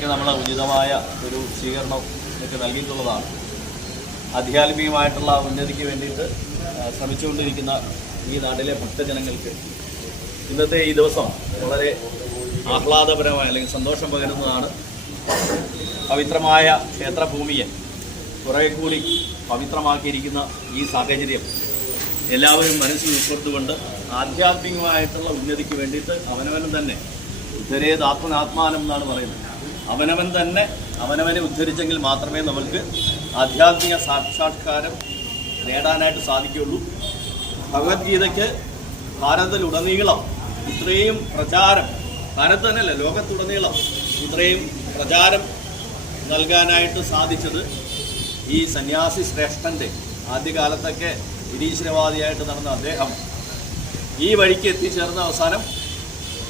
ഒക്കെ നമ്മൾ ഉചിതമായ ഒരു സ്വീകരണം ഒക്കെ നൽകിയിട്ടുള്ളതാണ്. ആധ്യാത്മികമായിട്ടുള്ള ഉന്നതിക്ക് വേണ്ടിയിട്ട് ശ്രമിച്ചുകൊണ്ടിരിക്കുന്ന ഈ നാട്ടിലെ ഭക്തജനങ്ങൾക്ക് ഇന്നത്തെ ഈ ദിവസം വളരെ ആഹ്ലാദപരമായ അല്ലെങ്കിൽ സന്തോഷം പകരുന്നതാണ്. പവിത്രമായ ക്ഷേത്രഭൂമിയെ കുറേ കൂടി പവിത്രമാക്കിയിരിക്കുന്ന ഈ സാഹചര്യം എല്ലാവരും മനസ്സിൽ ഉൾപ്പെടുത്തുകൊണ്ട് ആധ്യാത്മികമായിട്ടുള്ള ഉന്നതിക്ക് വേണ്ടിയിട്ട് അവനവനും തന്നെ ഉദ്ധരേത് ആത്മനാത്മാനം എന്നാണ് പറയുന്നത്. അവനവൻ തന്നെ അവനവനെ ഉദ്ധരിച്ചെങ്കിൽ മാത്രമേ നമുക്ക് ആധ്യാത്മിക സാക്ഷാത്കാരം നേടാനായിട്ട് സാധിക്കുകയുള്ളൂ. ഭഗവത്ഗീതയ്ക്ക് ഭാരതത്തിലുടനീളം ഇത്രയും പ്രചാരം, ഭാരത് തന്നെയല്ല ലോകത്തുടനീളം ഇത്രയും പ്രചാരം നൽകാനായിട്ട് സാധിച്ചത് ഈ സന്യാസി ശ്രേഷ്ഠൻ്റെ ആദ്യകാലത്തൊക്കെ നിരീശ്വരവാദിയായിട്ട് നടന്ന അദ്ദേഹം ഈ വഴിക്ക് എത്തിച്ചേർന്ന അവസാനം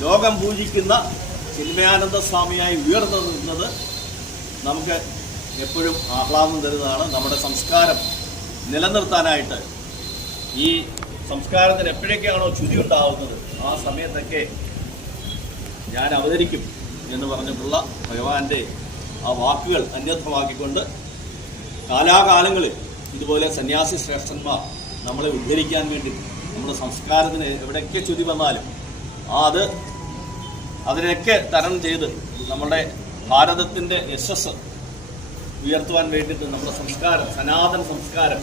ലോകം പൂജിക്കുന്ന ചിന്മയാനന്ദ സ്വാമിയായി ഉയർന്നു നിന്നത് നമുക്ക് എപ്പോഴും ആഹ്ലാദം തരുന്നതാണ്. നമ്മുടെ സംസ്കാരം നിലനിർത്താനായിട്ട് ഈ സംസ്കാരത്തിന് എപ്പോഴൊക്കെയാണോ ചുതി ഉണ്ടാവുന്നത് ആ സമയത്തൊക്കെ ഞാൻ അവതരിക്കും എന്ന് പറഞ്ഞിട്ടുള്ള ഭഗവാന്റെ ആ വാക്കുകൾ അന്വർത്ഥമാക്കിക്കൊണ്ട് കാലാകാലങ്ങളിൽ ഇതുപോലെ സന്യാസി ശ്രേഷ്ഠന്മാർ നമ്മളെ ഉദ്ധരിക്കാൻ വേണ്ടി നമ്മുടെ സംസ്കാരത്തിന് എവിടെയൊക്കെ ചുതി വന്നാലും അതിനൊക്കെ തരണം ചെയ്ത് നമ്മുടെ ഭാരതത്തിൻ്റെ യശസ് ഉയർത്തുവാൻ വേണ്ടിയിട്ട് നമ്മുടെ സംസ്കാരം, സനാതന സംസ്കാരം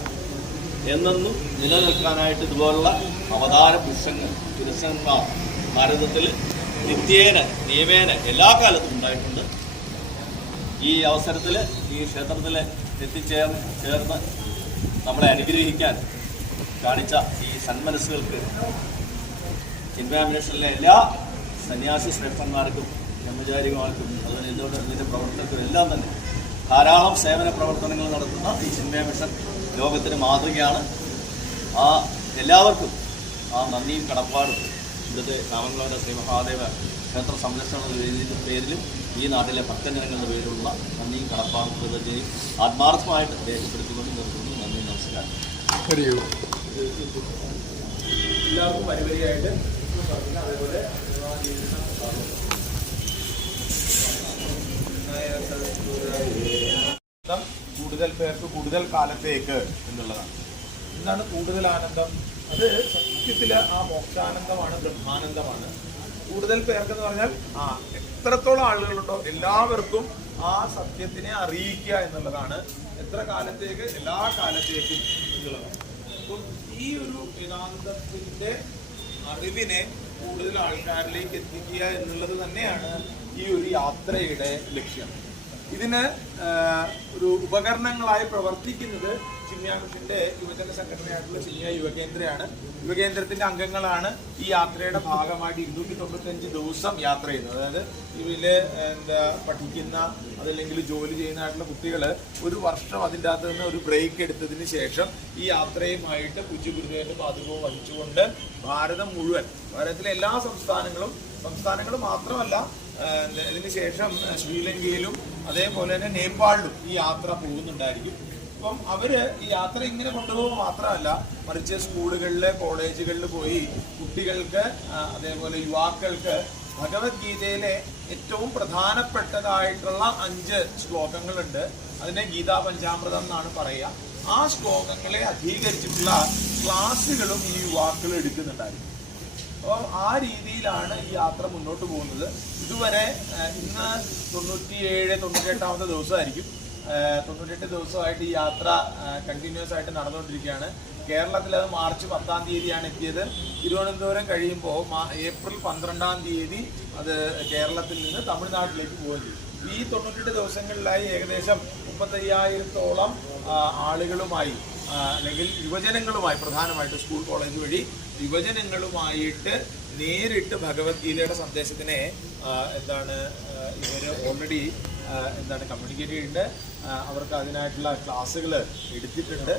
എന്നെന്നും നിലനിൽക്കാനായിട്ട് ഇതുപോലുള്ള അവതാര പുരുഷന്മാർ ഭാരതത്തിൽ നിത്യേന നിയമേന എല്ലാ കാലത്തും ഉണ്ടായിട്ടുണ്ട്. ഈ അവസരത്തിൽ ഈ ക്ഷേത്രത്തിൽ ചേർന്ന് നമ്മളെ അനുഗ്രഹിക്കാൻ കാണിച്ച ഈ സന്മനസ്സുകൾക്ക് ചിന്മയ മിഷനിലെ എല്ലാ സന്യാസി ശ്രേഷ്ഠന്മാർക്കും ബ്രഹ്മചാരികൾക്കും അതുപോലെ ഇതിൻ്റെ പ്രവർത്തകർക്കും എല്ലാം തന്നെ ധാരാളം സേവന പ്രവർത്തനങ്ങൾ നടത്തുന്ന ഈ ചിന്മയ മിഷൻ ലോകത്തിന് മാതൃകയാണ്. എല്ലാവർക്കും നന്ദിയും കടപ്പാടും ഇന്നത്തെ കാമംഗള ശ്രീ മഹാദേവ ക്ഷേത്ര സംരക്ഷണ പേരിലും ഈ നാട്ടിലെ ഭക്തജനങ്ങളുടെ പേരിലുള്ള നന്ദിയും കടപ്പാടും കൃതജ്ഞതയും ആത്മാർത്ഥമായിട്ട് രേഖപ്പെടുത്തിക്കൊണ്ട് നിർത്തുന്നു. നന്ദി, നമസ്കാരം. എല്ലാവർക്കും പരിപാടിയായിട്ട് അതേപോലെ കൂടുതൽ പേർക്ക് കൂടുതൽ കാലത്തേക്ക് എന്നുള്ളതാണ്. എന്താണ് കൂടുതൽ ആനന്ദം? അത് സത്യത്തിൽ ആ മോക്ഷാനന്ദമാണ്, ബ്രഹ്മാനന്ദമാണ്. കൂടുതൽ പേർക്കെന്ന് പറഞ്ഞാൽ എത്രത്തോളം ആളുകളുണ്ടോ എല്ലാവർക്കും ആ സത്യത്തിനെ അറിയിക്കുക എന്നുള്ളതാണ്. എത്ര കാലത്തേക്ക്? എല്ലാ കാലത്തേക്കും എന്നുള്ളതാണ്. അപ്പം ഈ ഒരു വേദാന്തത്തിന്റെ അറിവിനെ കൂടുതൽ ആൾക്കാരിലേക്ക് എത്തിക്കുക എന്നുള്ളത് തന്നെയാണ് ഈ ഒരു യാത്രയുടെ ലക്ഷ്യം. ഇതിന് ഒരു ഉപകരണങ്ങളായി പ്രവർത്തിക്കുന്നത് ചിന്മയ മിഷന്റെ യുവജന സംഘടനയായിട്ടുള്ള ചിന്മയ യുവകേന്ദ്രയാണ്. യുവകേന്ദ്രത്തിന്റെ അംഗങ്ങളാണ് ഈ യാത്രയുടെ ഭാഗമായിട്ട് 295 ദിവസം യാത്ര ചെയ്യുന്നത്. അതായത് ഇതില് പഠിക്കുന്ന അതല്ലെങ്കിൽ ജോലി ചെയ്യുന്നതായിട്ടുള്ള കുട്ടികൾ ഒരു വർഷം അതിൻ്റെ അകത്ത് നിന്ന് ഒരു ബ്രേക്ക് എടുത്തതിന് ശേഷം ഈ യാത്രയുമായിട്ട് പൂജ്യ ഗുരുദേവന്റെ പാദുകവും വഹിച്ചുകൊണ്ട് ഭാരതം മുഴുവൻ, ഭാരതത്തിലെ എല്ലാ സംസ്ഥാനങ്ങളും മാത്രമല്ല, ഇതിന് ശേഷം ശ്രീലങ്കയിലും അതേപോലെ തന്നെ നേപ്പാളിലും ഈ യാത്ര പോകുന്നുണ്ടായിരിക്കും. അപ്പം അവര് ഈ യാത്ര ഇങ്ങനെ കൊണ്ടുപോകുക മാത്രമല്ല, മറിച്ച് സ്കൂളുകളില് കോളേജുകളിൽ പോയി കുട്ടികൾക്ക് അതേപോലെ യുവാക്കൾക്ക് ഭഗവത്ഗീതയിലെ ഏറ്റവും പ്രധാനപ്പെട്ടതായിട്ടുള്ള 5 ശ്ലോകങ്ങളുണ്ട്. അതിനെ ഗീതാ പഞ്ചാമൃതം എന്നാണ് പറയുക. ആ ശ്ലോകങ്ങളെ അധീകരിച്ചിട്ടുള്ള ക്ലാസ്സുകളും ഈ യുവാക്കൾ എടുക്കുന്നുണ്ടായിരിക്കും. അപ്പോൾ ആ രീതിയിലാണ് ഈ യാത്ര മുന്നോട്ട് പോകുന്നത്. ഇതുവരെ ഇന്ന് 98ാമത്തെ ദിവസമായിരിക്കും. 98 ദിവസമായിട്ട് ഈ യാത്ര കണ്ടിന്യൂസ് ആയിട്ട് നടന്നുകൊണ്ടിരിക്കുകയാണ്. കേരളത്തിൽ അത് മാർച്ച് 10-ാം തീയതിയാണ് എത്തിയത്. തിരുവനന്തപുരം കഴിയുമ്പോൾ ഏപ്രിൽ 12-ാം തീയതി അത് കേരളത്തിൽ നിന്ന് തമിഴ്നാട്ടിലേക്ക് പോവുകയും ചെയ്തു. ഈ 98 ദിവസങ്ങളിലായി ഏകദേശം 35,000-ഓളം ആളുകളുമായി അല്ലെങ്കിൽ യുവജനങ്ങളുമായി, പ്രധാനമായിട്ട് സ്കൂൾ കോളേജ് വഴി യുവജനങ്ങളുമായിട്ട് നേരിട്ട് ഭഗവത്ഗീതയുടെ സന്ദേശത്തിനെ ഇവർ ഓൾറെഡി കമ്മ്യൂണിക്കേറ്റ് ചെയ്യുന്നുണ്ട്. അവർക്ക് അതിനായിട്ടുള്ള ക്ലാസ്സുകൾ എടുത്തിട്ടുണ്ട്.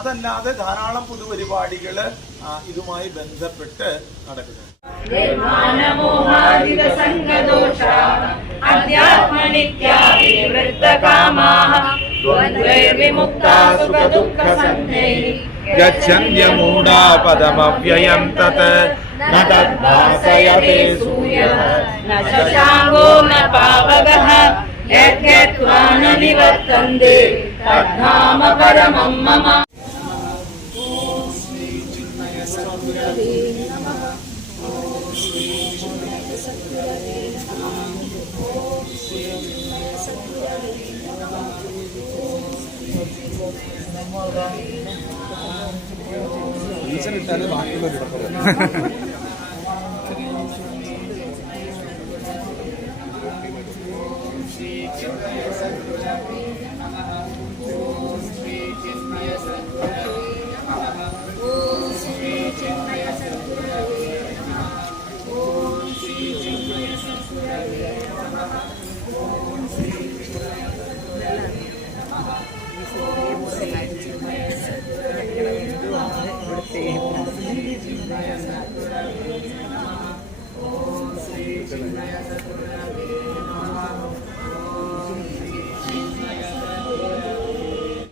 അതല്ലാതെ ധാരാളം പൊതുപരിപാടികൾ ഇതുമായി ബന്ധപ്പെട്ട് നടക്കുന്നുണ്ട്. ഗച്ഛന്യമൂഢാ പദമവ്യയം തത് ന തദ്ഭാസയതേ സൂര്യഃ ന ശശാങ്കോ ന പാവകഃ निवर्तन्ते तद्धाम परमं मम। ഈശ്വരൻ ഇട്ടാലും ബാക്കിയുള്ള